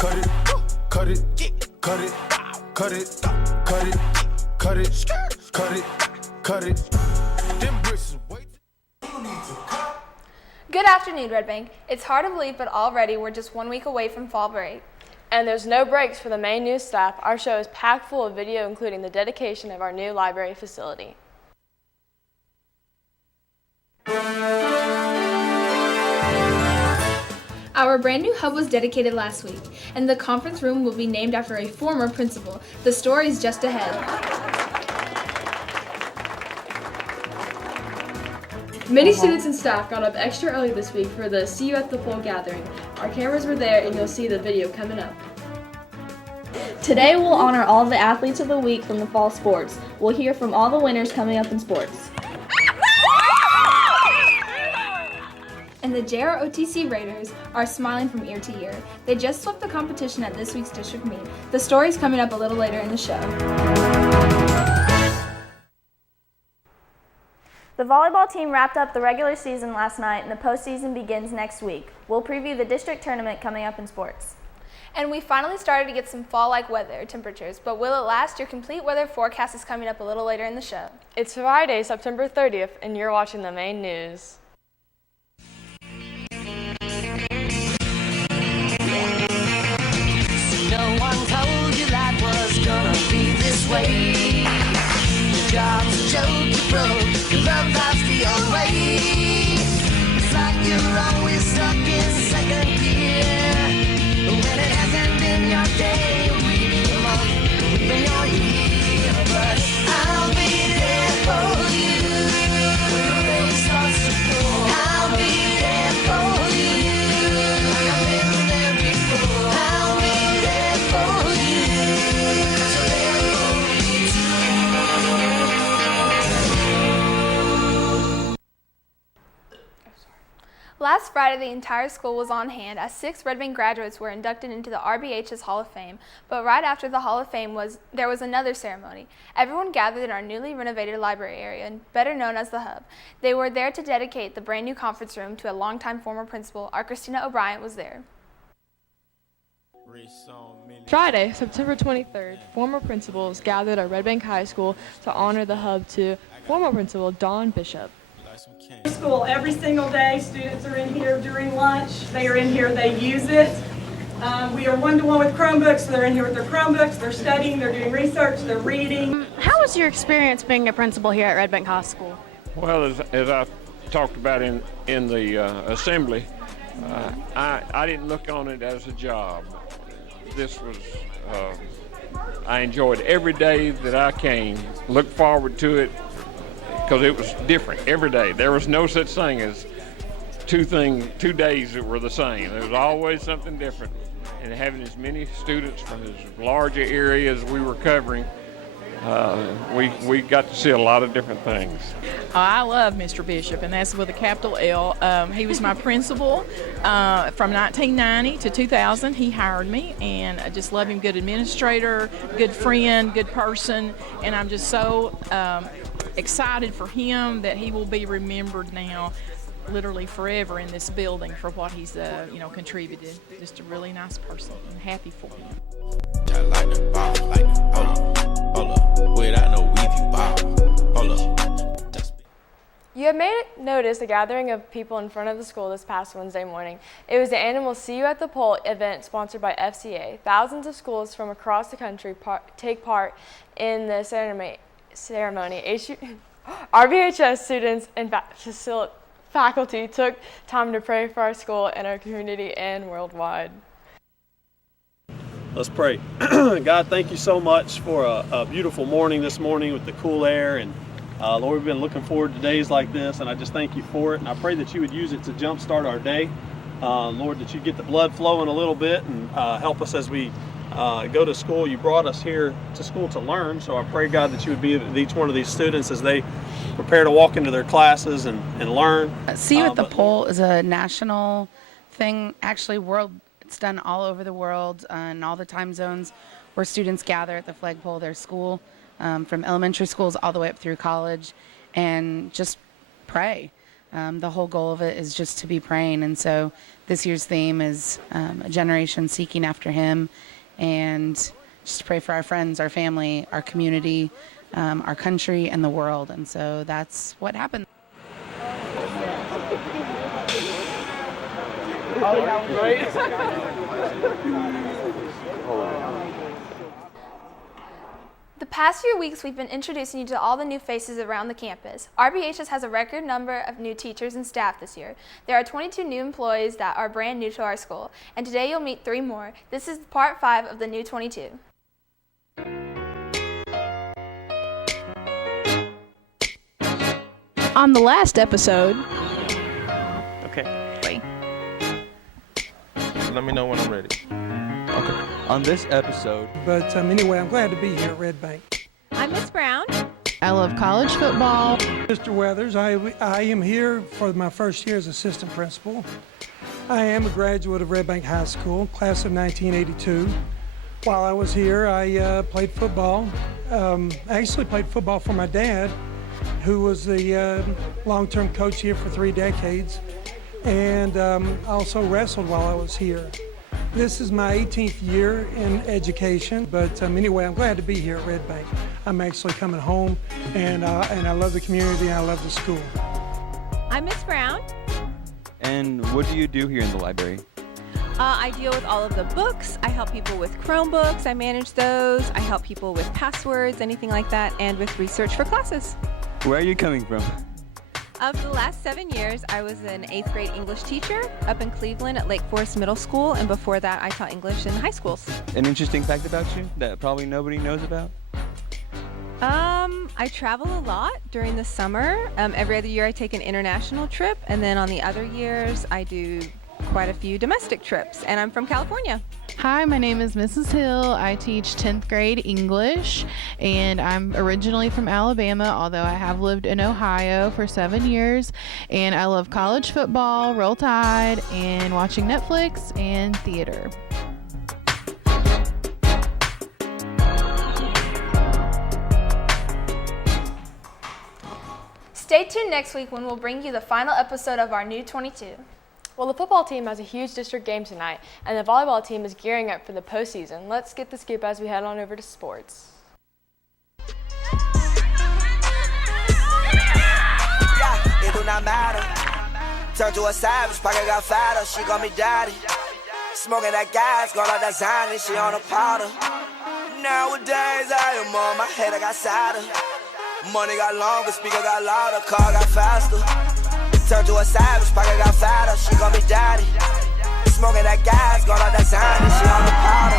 cut it, cut it, cut it, cut it, cut it, cut it, cut it, cut it. Them bricks is way. Good afternoon, Red Bank. It's hard to believe, but already we're just 1 week away from fall break. And there's no breaks for the main news staff. Our show is packed full of video, including the dedication of our new library facility. Our brand new hub was dedicated last week, and the conference room will be named after a former principal. The story's just ahead. Many students and staff got up extra early this week for the See You at the Pole gathering. Our cameras were there and you'll see the video coming up. Today we'll honor all the athletes of the week from the fall sports. We'll hear from all the winners coming up in sports. And the JROTC Raiders are smiling from ear to ear. They just swept the competition at this week's district meet. The story's coming up a little later in the show. The volleyball team wrapped up the regular season last night and the postseason begins next week. We'll preview the district tournament coming up in sports. And we finally started to get some fall-like weather temperatures, but will it last? Your complete weather forecast is coming up a little later in the show. It's Friday, September 30th, and you're watching the main news. No one told you life was gonna be this way. Your job's a joke, you broke, your love life's the old way. It's like you're always stuck in second gear. When it hasn't been your day, week, your month, even your year. But I'll be there for you when the rain starts to pour. I'll be there for you like I've been there before. I'll be there for you, so there for me too. Last Friday, the entire school was on hand as 6 Red Bank graduates were inducted into the RBHS Hall of Fame. But right after the Hall of Fame there was another ceremony. Everyone gathered in our newly renovated library area, better known as the Hub. They were there to dedicate the brand new conference room to a longtime former principal. Our Christina O'Brien was there. Friday, September 23rd, former principals gathered at Red Bank High School to honor the Hub to former principal Dawn Bishop. School every single day. Students are in here during lunch. They are in here, they use it. We are one-to-one with Chromebooks, so they're in here with their Chromebooks, they're studying, they're doing research, they're reading. How was your experience being a principal here at Red Bank High School? Well, as I talked about in the assembly, I didn't look on it as a job. This was, I enjoyed every day that I came, looked forward to it, because it was different every day. There was no such thing as 2 days that were the same. There was always something different. And having as many students from as large an area as we were covering, we got to see a lot of different things. I love Mr. Bishop, and that's with a capital L. He was my principal from 1990 to 2000. He hired me, and I just love him. Good administrator, good friend, good person, and I'm just so excited for him that he will be remembered now literally forever in this building for what he's contributed. Just a really nice person. I'm happy for him. You have made it notice a gathering of people in front of the school this past Wednesday morning. It was the annual See You at the Pole event sponsored by FCA. Thousands of schools from across the country take part in the ceremony. RBHS students and faculty took time to pray for our school and our community and worldwide. Let's pray. God, thank you so much for a beautiful morning this morning with the cool air. And Lord, we've been looking forward to days like this, and I just thank you for it. And I pray that you would use it to jumpstart our day. Lord, that you get the blood flowing a little bit and help us as we go to school. You brought us here to school to learn, so I pray, God, that you would be with each one of these students as they prepare to walk into their classes and learn. See You at the Pole is a national thing, actually it's done all over the world in all the time zones where students gather at the flagpole of their school, from elementary schools all the way up through college, and just pray. The whole goal of it is just to be praying, and so this year's theme is a generation seeking after him, and just to pray for our friends, our family, our community, our country, and the world. And so that's what happened. The past few weeks, we've been introducing you to all the new faces around the campus. RBHS has a record number of new teachers and staff this year. There are 22 new employees that are brand new to our school, and today you'll meet 3 more. This is part 5 of the new 22. On the last episode, Okay. Let me know when I'm ready. Okay. On this episode. But anyway, I'm glad to be here at Red Bank. I'm Miss Brown. I love college football. Mr. Weathers, I am here for my first year as assistant principal. I am a graduate of Red Bank High School, class of 1982. While I was here, I played football. I actually played football for my dad, who was the long-term coach here for 3 decades, and also wrestled while I was here. This is my 18th year in education, but anyway, I'm glad to be here at Red Bank. I'm actually coming home, and I love the community, and I love the school. I'm Miss Brown. And what do you do here in the library? I deal with all of the books. I help people with Chromebooks. I manage those. I help people with passwords, anything like that, and with research for classes. Where are you coming from? For the last 7 years, I was an 8th grade English teacher up in Cleveland at Lake Forest Middle School, and before that, I taught English in high schools. An interesting fact about you that probably nobody knows about? I travel a lot during the summer. Every other year, I take an international trip, and then on the other years, I do quite a few domestic trips, and I'm from California. Hi, my name is Mrs. Hill. I teach 10th grade English, and I'm originally from Alabama, although I have lived in Ohio for 7 years, and I love college football, Roll Tide, and watching Netflix and theater. Stay tuned next week when we'll bring you the final episode of our new 22. Well, the football team has a huge district game tonight, and the volleyball team is gearing up for the postseason. Let's get the scoop as we head on over to sports. Yeah, it do not matter. Turn to a savage, pocket got fatter. She call me daddy. Smoking that gas, gone out that Zine, she on a powder. Nowadays, I am on my head, I got sadder. Money got longer, speaker got louder, car got faster. Turn to a savage, pocket got fatter, she call me daddy. Smoking that gas, gone out that Zine, she on the powder.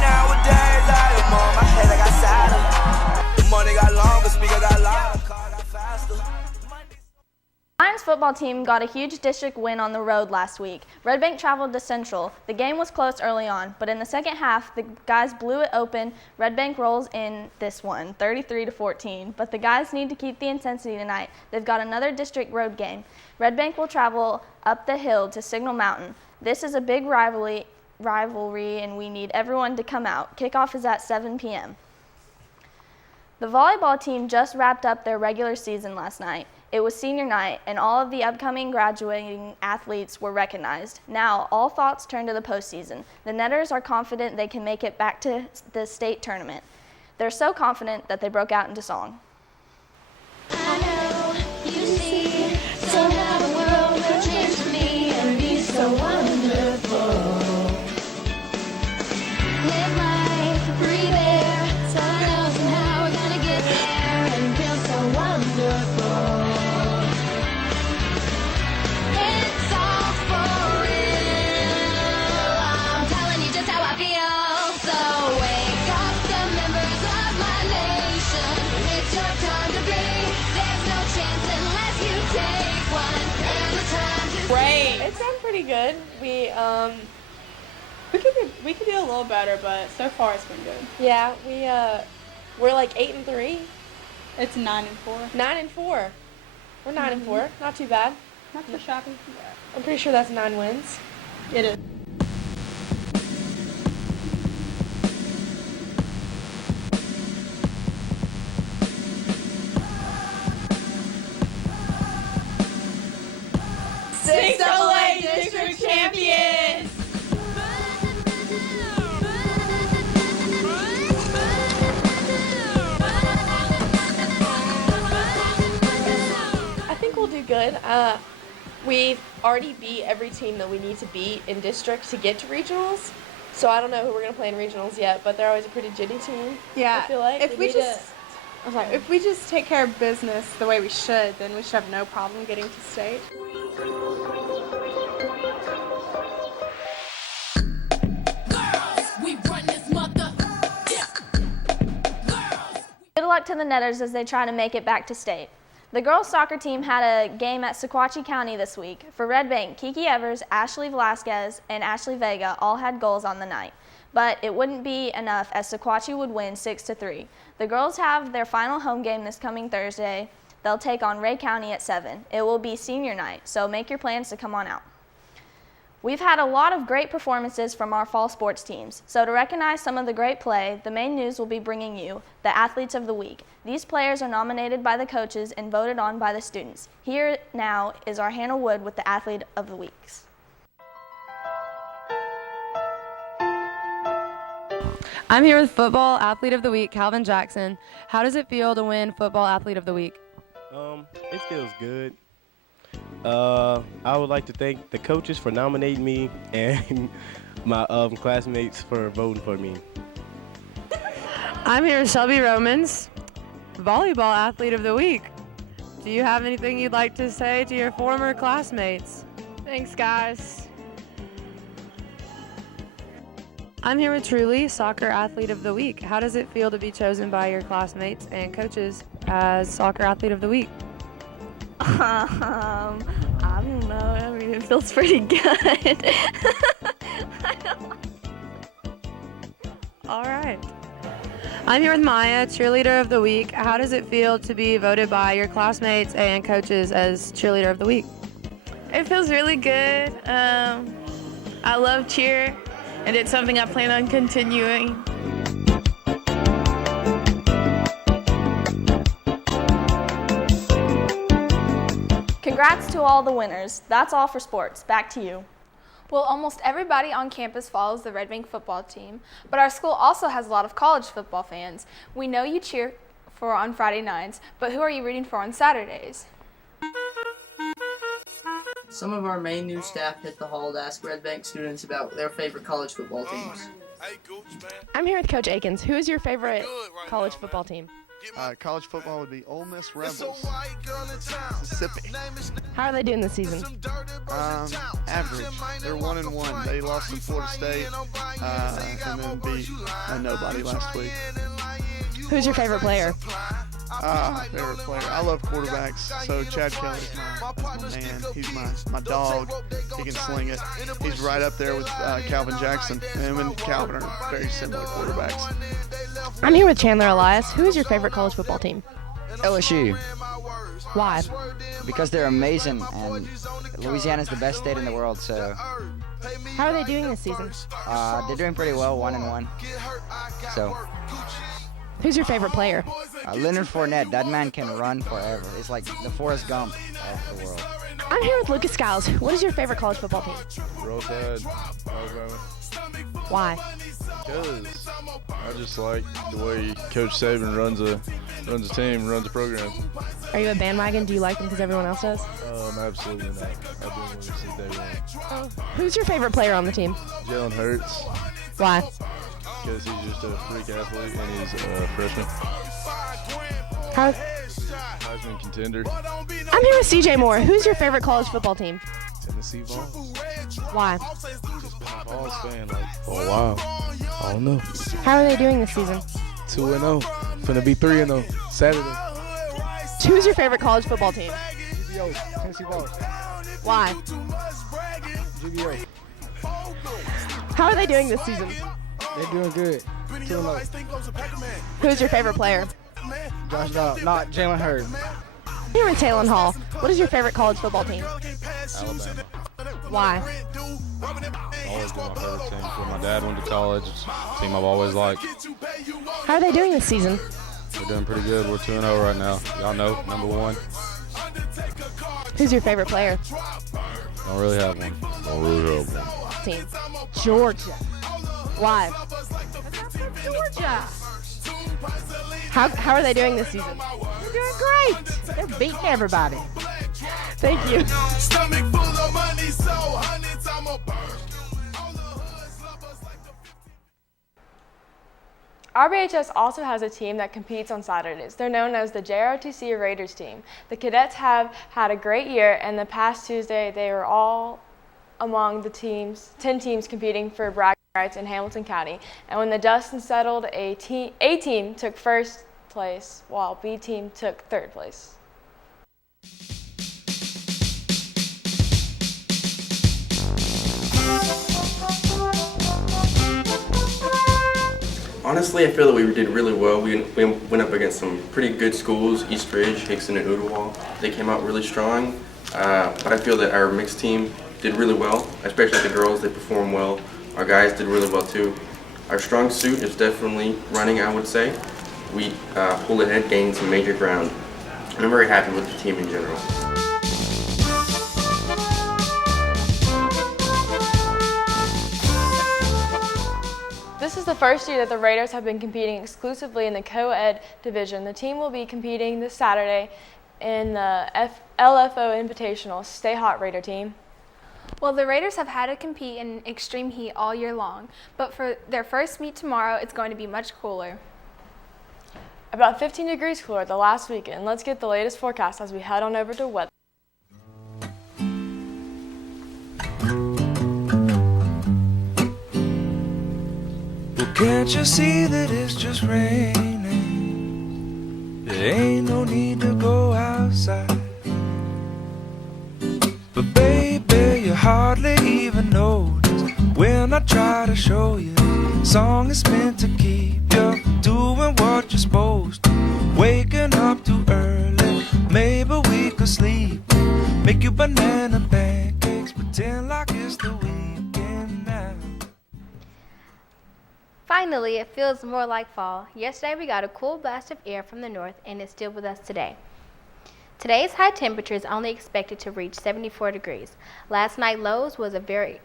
Nowadays, I am on my head, I got sadder. Money got longer, speaker got louder, car got faster. Lions football team got a huge district win on the road last week. Red Bank traveled to Central. The game was close early on, but in the second half, the guys blew it open. Red Bank rolls in this one, 33-14. But the guys need to keep the intensity tonight. They've got another district road game. Red Bank will travel up the hill to Signal Mountain. This is a big rivalry, and we need everyone to come out. Kickoff is at 7 p.m. The volleyball team just wrapped up their regular season last night. It was senior night, and all of the upcoming graduating athletes were recognized. Now, all thoughts turn to the postseason. The Netters are confident they can make it back to the state tournament. They're so confident that they broke out into song. I know, you see, somehow the world could change for me and be so wonderful. Live life, breathe air, so I know somehow we're gonna get there and feel so wonderful. It's all for real, I'm telling you just how I feel. So wake up the members of my nation, it's your time to be. There's no chance unless you take one, and the time to Great. It sounds pretty good. We could do a little better, but so far it's been good. Yeah, we're like 8-3. It's 9-4. 9-4. We're 9-4. Not too bad. Not too shabby. I'm pretty sure that's 9 wins. It is. District good. We've already beat every team that we need to beat in district to get to regionals. So I don't know who we're going to play in regionals yet, but they're always a pretty jitty team. Yeah. I feel like. If we just take care of business the way we should, then we should have no problem getting to state. Good luck to the Netters as they try to make it back to state. The girls' soccer team had a game at Sequatchie County this week. For Red Bank, Kiki Evers, Ashley Velasquez, and Ashley Vega all had goals on the night. But it wouldn't be enough as Sequatchie would win 6-3. The girls have their final home game this coming Thursday. They'll take on Ray County at 7. It will be senior night, so make your plans to come on out. We've had a lot of great performances from our fall sports teams. So to recognize some of the great play, the main news will be bringing you the Athletes of the Week. These players are nominated by the coaches and voted on by the students. Here now is our Hannah Wood with the Athlete of the Weeks. I'm here with Football Athlete of the Week, Calvin Jackson. How does it feel to win Football Athlete of the Week? It feels good. I would like to thank the coaches for nominating me and my classmates for voting for me. I'm here with Shelby Romans, Volleyball Athlete of the Week. Do you have anything you'd like to say to your former classmates? Thanks, guys. I'm here with Truly, Soccer Athlete of the Week. How does it feel to be chosen by your classmates and coaches as Soccer Athlete of the Week? I don't know. I mean, it feels pretty good. All right. I'm here with Maya, Cheerleader of the Week. How does it feel to be voted by your classmates and coaches as Cheerleader of the Week? It feels really good. I love cheer, and it's something I plan on continuing. Congrats to all the winners. That's all for sports. Back to you. Well, almost everybody on campus follows the Red Bank football team, but our school also has a lot of college football fans. We know you cheer for on Friday nights, but who are you rooting for on Saturdays? Some of our main new staff hit the hall to ask Red Bank students about their favorite college football teams. I'm here with Coach Akins. Who is your favorite college football team? College football would be Ole Miss Rebels, Mississippi. How are they doing this season? Average. They're 1-1. They lost to Florida State and then beat a nobody last week. Who's your favorite player? Favorite player. I love quarterbacks, so Chad Kelly's my man. He's my dog. He can sling it. He's right up there with Calvin Jackson. Him and Calvin are very similar quarterbacks. I'm here with Chandler Elias. Who is your favorite college football team? LSU. Why? Because they're amazing, and Louisiana's the best state in the world, so. How are they doing this season? They're doing pretty well, 1-1. So. Who's your favorite player? Leonard Fournette. That man can run forever. It's like the Forrest Gump of the world. I'm here with Lucas Skiles. What is your favorite college football team? Roll Tide, Alabama. Why? Because I just like the way Coach Saban runs a team, runs a program. Are you a bandwagon? Do you like them because everyone else does? Absolutely not. I've been with him since day one. Who's your favorite player on the team? Jalen Hurts. Why? Because he's just a freak athlete and he's a freshman. Heisman contender. I'm here with CJ Moore. Who's your favorite college football team? Tennessee Vols. Why? Just been a Vols fan for a while. I don't know. How are they doing this season? 2-0. Finna be 3-0 Saturday. Who's your favorite college football team? GBO. Tennessee Vols. Why? GBO. How are they doing this season? They're doing good. 2-0. Who's your favorite player? Josh Dobbs. Not Jalen Hurts. Here in Talon Hall. What is your favorite college football team? Alabama. Why? Always been my favorite team. When my dad went to college, it's a team I've always liked. How are they doing this season? We're doing pretty good. We're 2-0 right now. Y'all know, number one. Who's your favorite player? Don't really have one. Don't really have one. Team. Georgia. Why? Georgia. How are they doing this season? They're doing great. They're beating everybody. Thank you. Stomach full of money, so hundreds I'm a all the hoods love us like the RBHS also has a team that competes on Saturdays. They're known as the JROTC Raiders team. The cadets have had a great year, and the past Tuesday they were all among the 10 teams competing for bragging rights in Hamilton County. And when the dust settled, A team took first place, while B team took third place. Honestly, I feel that we did really well. We went up against some pretty good schools, East Ridge, Hickson, and Ooltewah. They came out really strong, but I feel that our mixed team did really well, especially the girls. They performed well. Our guys did really well too. Our strong suit is definitely running, I would say. We pulled ahead, gained some major ground. I'm very happy with the team in general. This is the first year that the Raiders have been competing exclusively in the co-ed division. The team will be competing this Saturday in the LFO Invitational. Stay hot, Raider team. Well, the Raiders have had to compete in extreme heat all year long, but for their first meet tomorrow, it's going to be much cooler. About 15 degrees cooler the last weekend. Let's get the latest forecast as we head on over to weather. Well, can't you see that it's just raining? There ain't no need to go outside. But baby, you hardly even notice when I try to show you. Song is meant to keep you doing what you're supposed to. Waking up too early, maybe we could sleep. Make you banana pancakes, pretend like it's the weekend now. Finally, it feels more like fall. Yesterday we got a cool blast of air from the north, and it's still with us today. Today's high temperature is only expected to reach 74 degrees. Last night lows was a very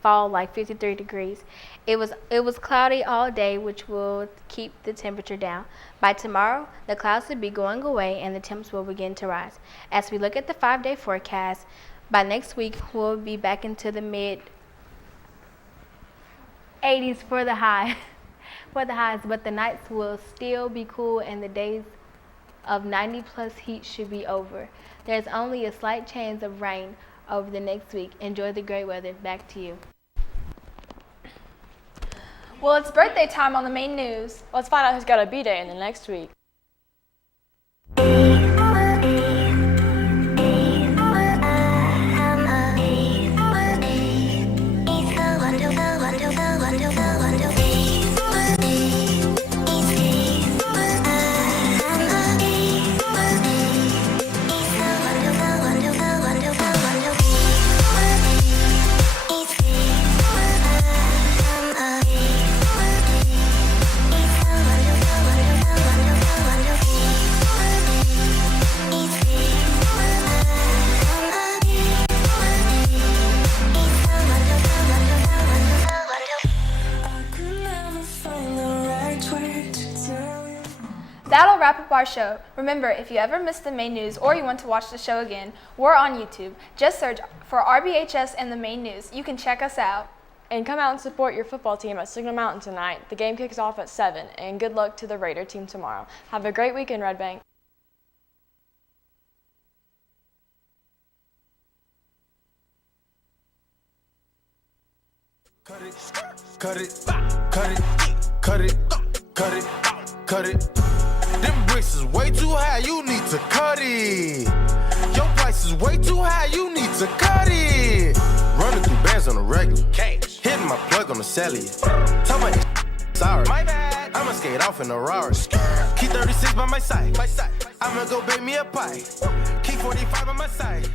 fall, like 53 degrees. It was cloudy all day, which will keep the temperature down. By tomorrow, the clouds will be going away and the temps will begin to rise. As we look at the 5-day forecast, by next week we'll be back into the mid 80s for the highs, but the nights will still be cool and the days of 90+ heat should be over. There's only a slight chance of rain over the next week. Enjoy the great weather. Back to you. Well, it's birthday time on the main news. Let's find out who's got a B-day in the next week. That'll wrap up our show. Remember, if you ever missed the main news or you want to watch the show again, we're on YouTube. Just search for RBHS and the main news. You can check us out. And come out and support your football team at Signal Mountain tonight. The game kicks off at 7, and good luck to the Raider team tomorrow. Have a great weekend, Red Bank. Cut it, cut it, cut it, cut it, cut it, cut it. Them bricks is way too high, you need to cut it. Your price is way too high, you need to cut it. Running through bands on the regular, cash. Hitting my plug on the cellular. Tell my sorry, my bad. I'ma skate off in a Rari. Key 36 by my side. I'ma go bake me a pie. Key 45 by my side.